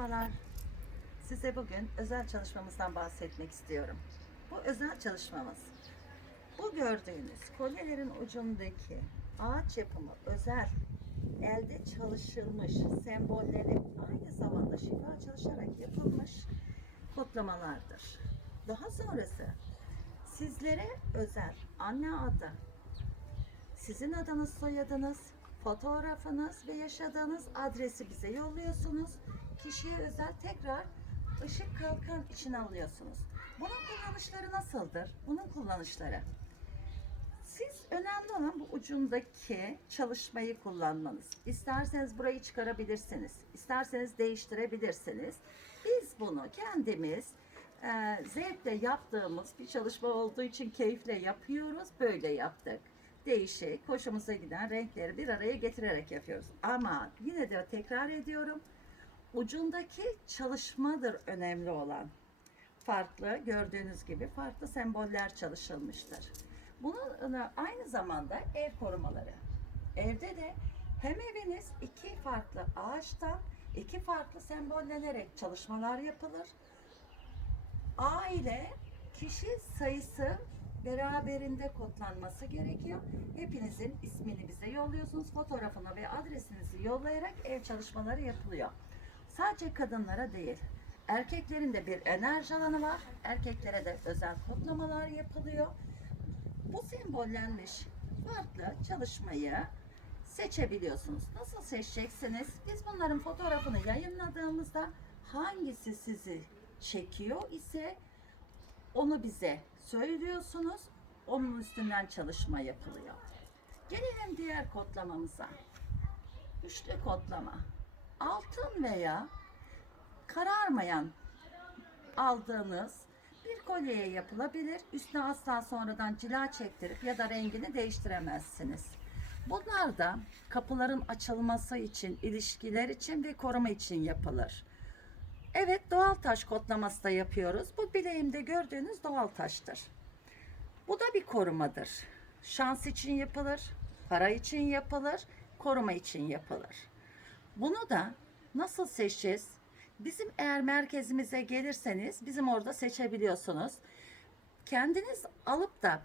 Merhabalar. Size bugün özel çalışmamızdan bahsetmek istiyorum. Bu özel çalışmamız. Bu gördüğünüz kolyelerin ucundaki ağaç yapımı özel elde çalışılmış sembolleri aynı zamanda şifa çalışarak yapılmış kodlamalardır. Daha sonrası sizlere özel anne adı, sizin adınız, soyadınız, fotoğrafınız ve yaşadığınız adresi bize yolluyorsunuz. Kişiye özel tekrar ışık kalkan içine alıyorsunuz. Bunun kullanışları nasıldır? Bunun kullanışları. Siz önemli olan bu ucundaki çalışmayı kullanmanız. İsterseniz burayı çıkarabilirsiniz. İsterseniz değiştirebilirsiniz. Biz bunu kendimiz e, zevkle yaptığımız bir çalışma olduğu için keyifle yapıyoruz. Böyle yaptık. Değişik, hoşumuza giden renkleri bir araya getirerek yapıyoruz. Ama yine de tekrar ediyorum. Ucundaki çalışmadır önemli olan farklı gördüğünüz gibi farklı semboller çalışılmıştır. Bunun e, aynı zamanda ev korumaları. Evde de hem eviniz iki farklı ağaçtan iki farklı sembollenerek çalışmalar yapılır. Aile kişi sayısı beraberinde kodlanması gerekiyor. Hepinizin ismini bize yolluyorsunuz. Fotoğrafını ve adresinizi yollayarak ev çalışmaları yapılıyor. Sadece kadınlara değil. Erkeklerin de bir enerji alanı var. Erkeklere de özel kodlamalar yapılıyor. Bu sembollenmiş farklı çalışmayı seçebiliyorsunuz. Nasıl seçeceksiniz? Biz bunların fotoğrafını yayınladığımızda hangisi sizi çekiyor ise onu bize söylüyorsunuz. Onun üstünden çalışma yapılıyor. Gelelim diğer kodlamamıza. Üçlü kodlama. Altın veya kararmayan aldığınız bir kolyeye yapılabilir. Üstüne asla sonradan cila çektirip ya da rengini değiştiremezsiniz. Bunlar da kapıların açılması için, ilişkiler için ve koruma için yapılır. Evet doğal taş kodlaması da yapıyoruz. Bu bileğimde gördüğünüz doğal taştır. Bu da bir korumadır. Şans için yapılır, para için yapılır, koruma için yapılır. Bunu da nasıl seçeceğiz? Bizim eğer merkezimize gelirseniz bizim orada seçebiliyorsunuz. Kendiniz alıp da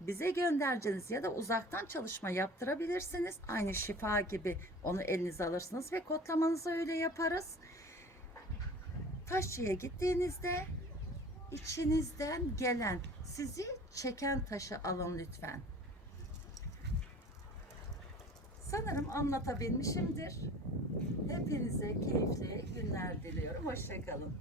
bize göndereceğiniz ya da uzaktan çalışma yaptırabilirsiniz. Aynı şifa gibi onu elinize alırsınız ve kodlamanızı öyle yaparız. Taşçıya gittiğinizde içinizden gelen, sizi çeken taşı alın lütfen. Sanırım anlatabilmişimdir. Hepinize keyifli günler diliyorum. Hoşçakalın.